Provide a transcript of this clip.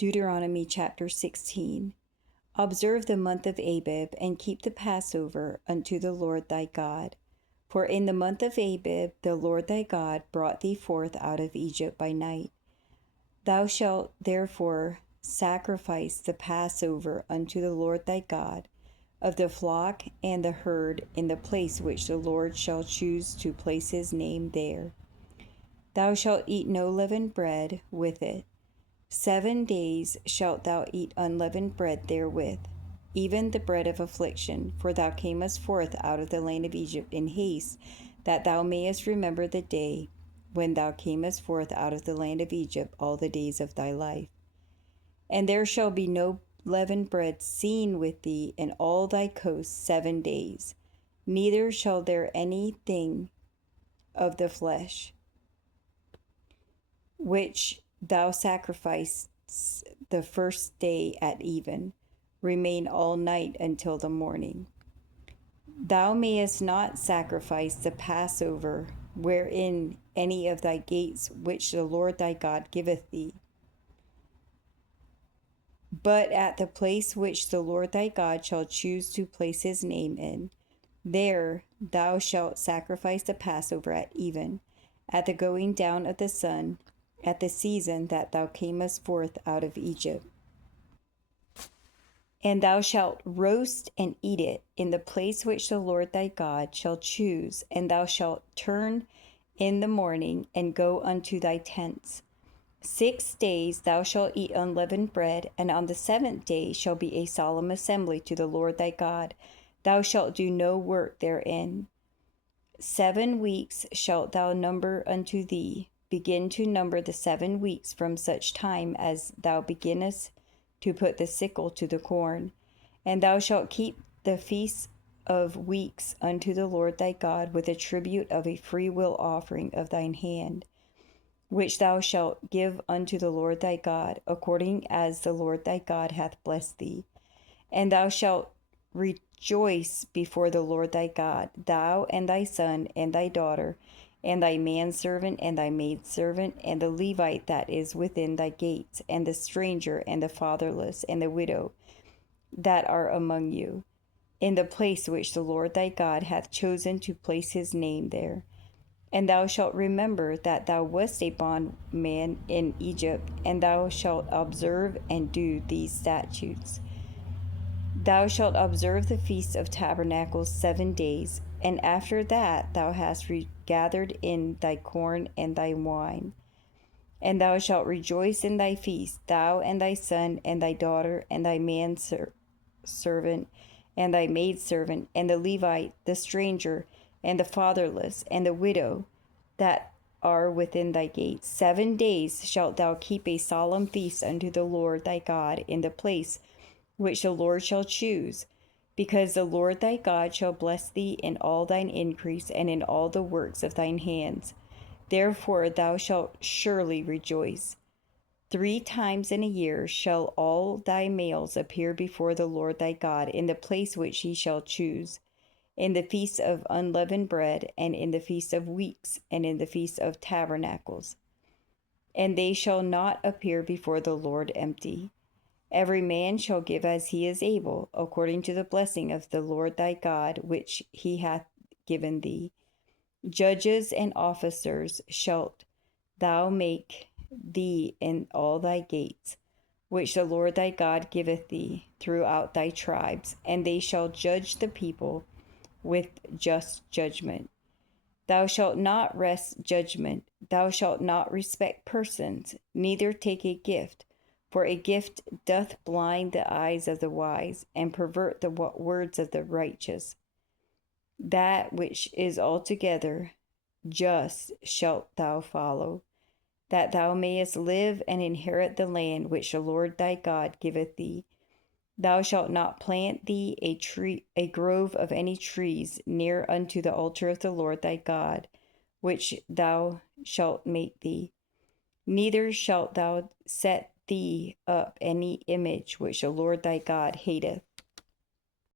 Deuteronomy chapter 16. Observe the month of Abib, and keep the Passover unto the Lord thy God. For in the month of Abib the Lord thy God brought thee forth out of Egypt by night. Thou shalt therefore sacrifice the Passover unto the Lord thy God, of the flock and the herd, in the place which the Lord shall choose to place his name there. Thou shalt eat no leavened bread with it. 7 days shalt thou eat unleavened bread therewith, even the bread of affliction, for thou camest forth out of the land of Egypt in haste, that thou mayest remember the day when thou camest forth out of the land of Egypt all the days of thy life. And there shall be no leavened bread seen with thee in all thy coasts 7 days, neither shall there anything of the flesh which thou sacrificest the first day at even, remain all night until the morning. Thou mayest not sacrifice the Passover wherein any of thy gates which the Lord thy God giveth thee, but at the place which the Lord thy God shall choose to place his name in. There thou shalt sacrifice the Passover at even, at the going down of the sun, at the season that thou camest forth out of Egypt. And thou shalt roast and eat it in the place which the Lord thy God shall choose, and thou shalt turn in the morning and go unto thy tents. 6 days thou shalt eat unleavened bread, and on the 7th day shall be a solemn assembly to the Lord thy God. Thou shalt do no work therein. 7 weeks shalt thou number unto thee. Begin to number the 7 weeks from such time as thou beginnest to put the sickle to the corn. And thou shalt keep the feast of weeks unto the Lord thy God with a tribute of a freewill offering of thine hand, which thou shalt give unto the Lord thy God, according as the Lord thy God hath blessed thee. And thou shalt rejoice before the Lord thy God, thou and thy son and thy daughter, and thy manservant and thy maidservant, and the Levite that is within thy gates, and the stranger, and the fatherless, and the widow that are among you, in the place which the Lord thy God hath chosen to place his name there. And thou shalt remember that thou wast a bondman in Egypt, and thou shalt observe and do these statutes. Thou shalt observe the Feast of Tabernacles 7 days, and after that thou hast gathered in thy corn and thy wine. And thou shalt rejoice in thy feast, thou and thy son and thy daughter and thy manservant and thy maidservant, and the Levite, the stranger, and the fatherless, and the widow that are within thy gates. 7 days shalt thou keep a solemn feast unto the Lord thy God in the place which the Lord shall choose, because the Lord thy God shall bless thee in all thine increase and in all the works of thine hands. Therefore thou shalt surely rejoice. 3 times in a year shall all thy males appear before the Lord thy God in the place which he shall choose, in the feast of unleavened bread, and in the feast of weeks, and in the feast of tabernacles. And they shall not appear before the Lord empty. Every man shall give as he is able, according to the blessing of the Lord thy God, which he hath given thee. Judges and officers shalt thou make thee in all thy gates, which the Lord thy God giveth thee throughout thy tribes, and they shall judge the people with just judgment. Thou shalt not wrest judgment, thou shalt not respect persons, neither take a gift, for a gift doth blind the eyes of the wise, and pervert the words of the righteous. That which is altogether just shalt thou follow, that thou mayest live and inherit the land which the Lord thy God giveth thee. Thou shalt not plant thee a grove of any trees near unto the altar of the Lord thy God, which thou shalt make thee. Neither shalt thou set thee up any image which the Lord thy God hateth.